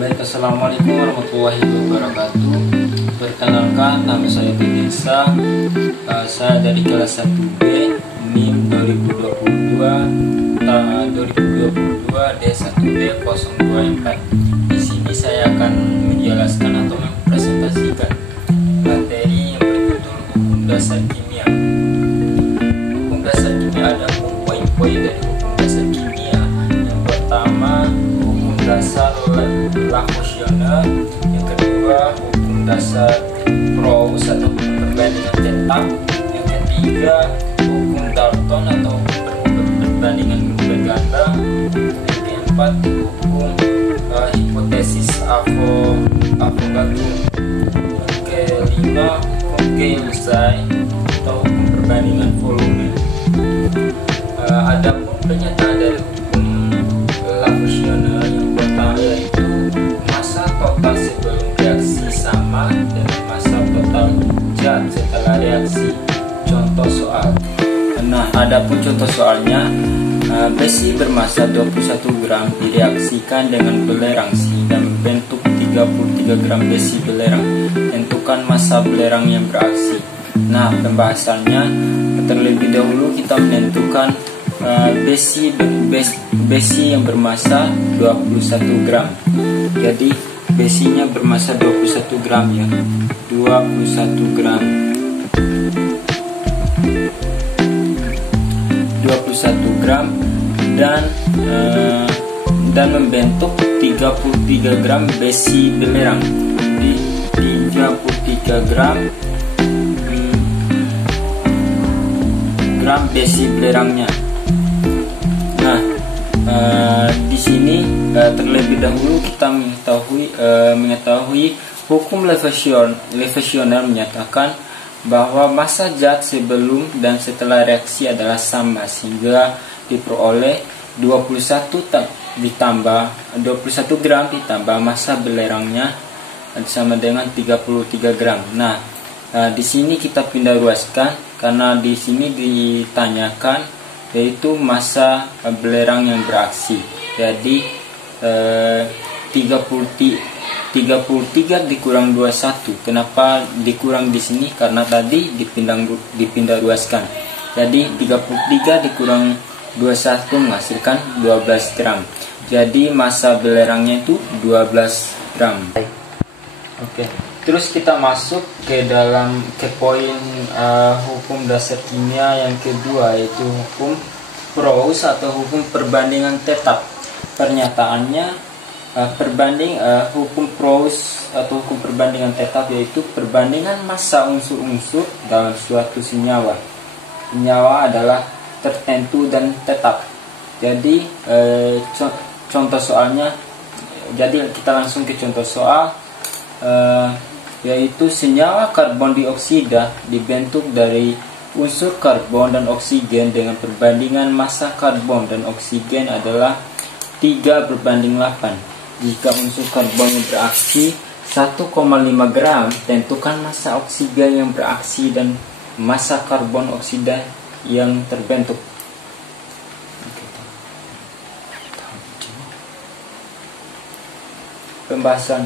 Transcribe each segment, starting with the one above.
Baik, assalamualaikum warahmatullahi wabarakatuh. Perkenalkan, nama saya Binisa. Saya dari kelas 1B, NIM 2022 D1B 024. Di sini saya akan menjelaskan atau mempresentasikan materi yang berjudul Hukum Dasar Kimia. Hukum Dasar Kimia ada poin-poin dari Hukum Dasar Kimia. Yang pertama, Hukum Dasar Lavoisier. Yang kedua, Hukum Dasar Proust atau hukum perbandingan tetap. Yang ketiga, Hukum Dalton atau hukum perbandingan berganda. Yang keempat, Hukum hipotesis Avogadro. Yang kelima, Hukum Gay-Lussac atau hukum perbandingan volume. Adapun pernyataan dari hukum Lavoisier yang pertama yaitu massa total sebelum reaksi sama dengan massa total zat setelah reaksi. Contoh soal. Nah, adapun contoh soalnya, besi bermassa 21 gram direaksikan dengan belerang sehingga membentuk 33 gram besi belerang. Tentukan massa belerang yang beraksi. Nah, pembahasannya terlebih dahulu kita menentukan besi yang bermassa 21 gram. Jadi besinya bermassa 21 gram ya. 21 gram. 21 gram dan membentuk 33 gram besi belerang. Di 33 gram besi belerangnya. Nah, di sini terlebih dahulu kita mengetahui hukum Lavoisier menyatakan bahwa massa zat sebelum dan setelah reaksi adalah sama sehingga diperoleh 21 gram ditambah massa belerangnya sama dengan 33 gram. Nah, di sini kita pindah ruaskan karena di sini ditanyakan yaitu massa belerang yang beraksi. Jadi 33 dikurang 21. Kenapa dikurang di sini? Karena tadi dipindah ruaskan. Jadi 33 dikurang 21 menghasilkan 12 gram. Jadi massa belerangnya itu 12 gram. Oke. Terus kita masuk ke poin hukum dasar kimia yang kedua, yaitu hukum Proust atau hukum perbandingan tetap. Pernyataannya hukum Proust atau hukum perbandingan tetap yaitu perbandingan massa unsur-unsur dalam suatu senyawa. Senyawa adalah tertentu dan tetap. Jadi contoh soalnya, jadi kita langsung ke contoh soal. Yaitu senyawa karbon dioksida dibentuk dari unsur karbon dan oksigen dengan perbandingan massa karbon dan oksigen adalah 3:8. Jika unsur karbon yang beraksi 1,5 gram, tentukan massa oksigen yang beraksi dan massa karbon oksida yang terbentuk. Pembahasan.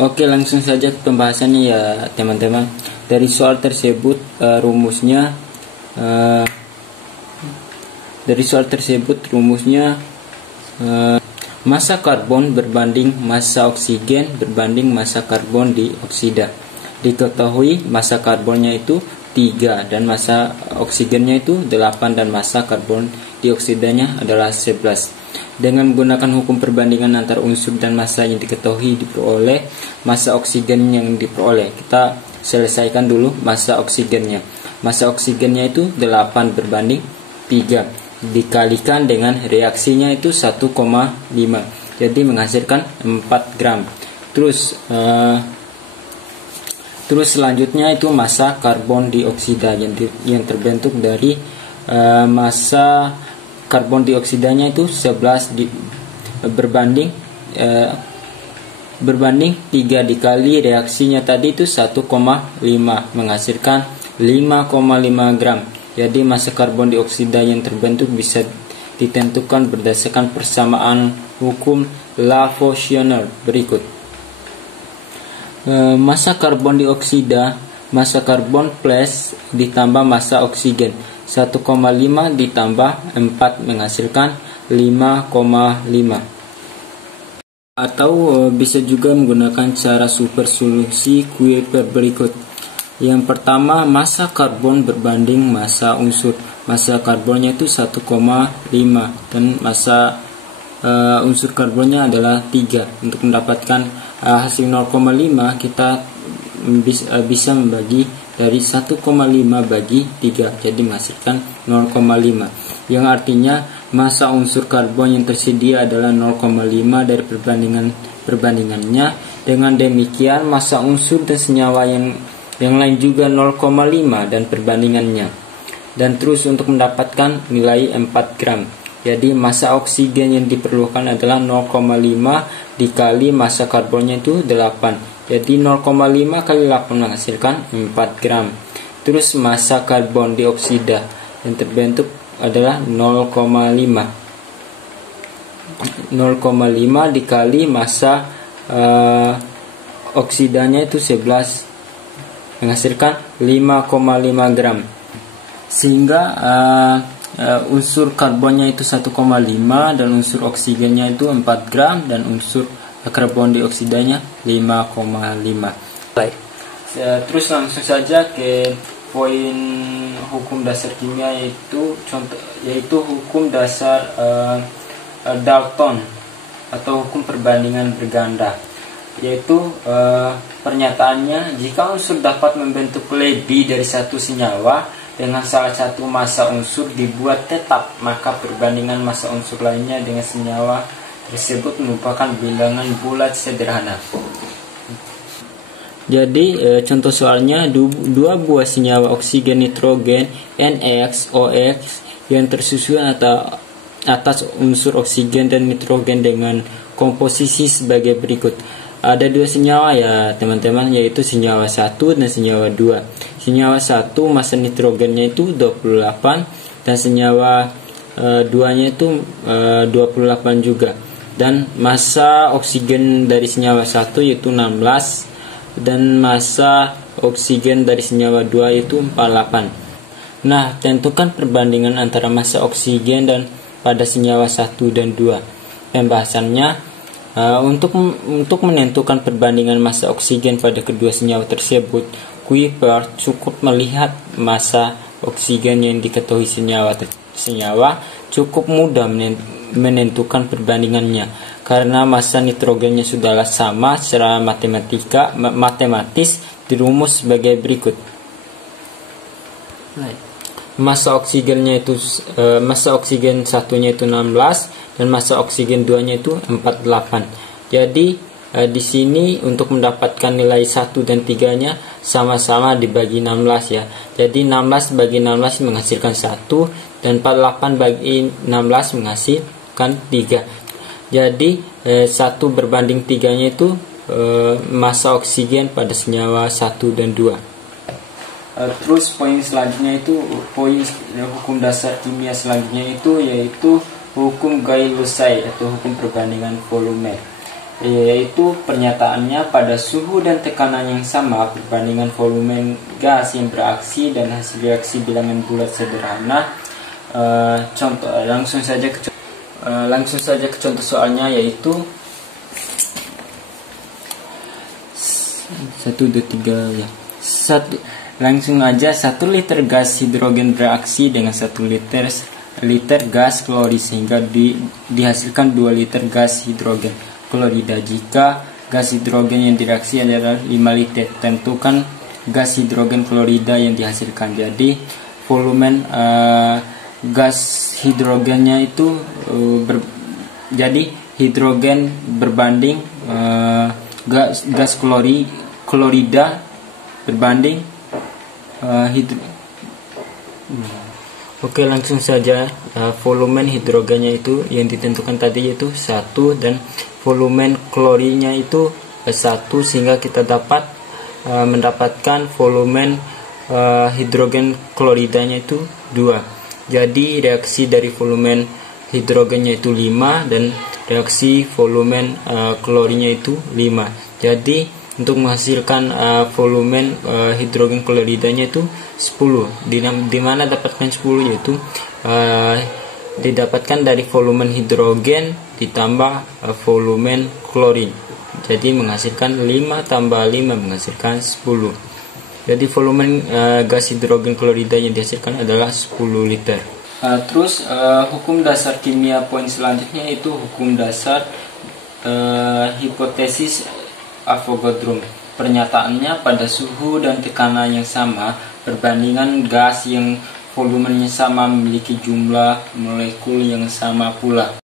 Oke, langsung saja ke pembahasannya ya teman-teman. Dari soal tersebut rumusnya massa karbon berbanding massa oksigen berbanding massa karbon dioksida. Diketahui massa karbonnya itu 3 dan massa oksigennya itu 8 dan massa karbon dioksidanya adalah 11. Dengan menggunakan hukum perbandingan antar unsur dan massa yang diketahui diperoleh massa oksigen yang diperoleh. Kita selesaikan dulu massa oksigennya. Massa oksigennya itu 8 berbanding 3 dikalikan dengan reaksinya itu 1,5. Jadi menghasilkan 4 gram. Terus selanjutnya itu massa karbon dioksida yang terbentuk dari massa karbon dioksidanya itu 11 berbanding 3 dikali reaksinya tadi itu 1,5 menghasilkan 5,5 gram. Jadi massa karbon dioksida yang terbentuk bisa ditentukan berdasarkan persamaan hukum Lavoisier berikut. Massa karbon dioksida, massa karbon plus ditambah massa oksigen 1,5 ditambah 4 menghasilkan 5,5. Atau bisa juga menggunakan cara supersolusi Kuiper berikut. Yang pertama, massa karbon berbanding massa unsur. Massa karbonnya itu 1,5 dan massa unsur karbonnya adalah 3. Untuk mendapatkan hasil 0,5 kita bisa membagi dari 1,5 bagi 3, jadi menghasilkan 0,5, yang artinya massa unsur karbon yang tersedia adalah 0,5 dari perbandingannya. Dengan demikian massa unsur dan senyawa yang lain juga 0,5 dan perbandingannya. Dan terus untuk mendapatkan nilai 4 gram. Jadi massa oksigen yang diperlukan adalah 0,5 dikali massa karbonnya itu 8. Jadi 0,5 kali 8 menghasilkan 4 gram. Terus massa karbon dioksida yang terbentuk adalah 0,5 dikali massa oksidanya itu 11 menghasilkan 5,5 gram. Sehingga unsur karbonnya itu 1,5 dan unsur oksigennya itu 4 gram dan unsur karbon dioksidanya 5,5. Baik. Terus langsung saja ke poin hukum dasar kimia, yaitu hukum dasar Dalton atau hukum perbandingan berganda. Yaitu pernyataannya, jika unsur dapat membentuk lebih dari satu senyawa dengan salah satu massa unsur dibuat tetap, maka perbandingan massa unsur lainnya dengan senyawa tersebut merupakan bilangan bulat sederhana. Jadi contoh soalnya, dua buah senyawa oksigen nitrogen NX OX yang tersusun atas unsur oksigen dan nitrogen dengan komposisi sebagai berikut. Ada dua senyawa ya teman-teman, yaitu senyawa 1 dan senyawa 2. Senyawa 1 massa nitrogennya itu 28 dan senyawa 2-nya itu 28 juga. Dan massa oksigen dari senyawa 1 yaitu 16 dan massa oksigen dari senyawa 2 yaitu 48. Nah, tentukan perbandingan antara massa oksigen dan pada senyawa 1 dan 2. Pembahasannya, untuk menentukan perbandingan massa oksigen pada kedua senyawa tersebut, Kuiper cukup melihat massa oksigen yang diketahui senyawa cukup mudah menentukan perbandingannya karena massa nitrogennya sudahlah sama secara matematis dirumus sebagai berikut. Massa oksigennya itu massa oksigen satunya itu 16 dan massa oksigen 2-nya itu 48. Jadi di sini untuk mendapatkan nilai 1 dan 3-nya sama-sama dibagi 16 ya. Jadi 16 bagi 16 menghasilkan 1 dan 48 bagi 16 menghasilkan 3. Jadi 1 berbanding 3-nya itu massa oksigen pada senyawa 1 dan 2. Terus poin selanjutnya itu hukum dasar kimia selanjutnya yaitu hukum Gay-Lussac atau hukum perbandingan volume. Yaitu pernyataannya, pada suhu dan tekanan yang sama perbandingan volume gas yang beraksi dan hasil reaksi bilangan bulat sederhana. Langsung saja ke contoh soalnya, yaitu 1, 2, 3 ya. Langsung aja, 1 liter gas hidrogen bereaksi dengan 1 liter gas klorida sehingga dihasilkan 2 liter gas hidrogen klorida. Jika gas hidrogen yang direaksi adalah 5 liter, tentukan gas hidrogen klorida yang dihasilkan. Jadi volume gas hidrogennya itu jadi hidrogen berbanding gas klorida berbanding Oke, langsung saja. Volume hidrogennya itu yang ditentukan tadi yaitu 1 dan volume klorida itu 1, sehingga kita dapat mendapatkan volume hidrogen kloridanya itu 2. Jadi reaksi dari volume hidrogennya itu 5 dan reaksi volume klorinnya itu 5. Jadi untuk menghasilkan volume hidrogen kloridanya itu 10. Di mana dapatkan 10, yaitu didapatkan dari volume hidrogen ditambah volume klorin. Jadi menghasilkan 5 tambah 5 menghasilkan 10. Jadi volume gas hidrogen klorida yang dihasilkan adalah 10 liter. Terus hukum dasar kimia poin selanjutnya itu hukum dasar hipotesis Avogadro. Pernyataannya, pada suhu dan tekanan yang sama, perbandingan gas yang volumenya sama memiliki jumlah molekul yang sama pula.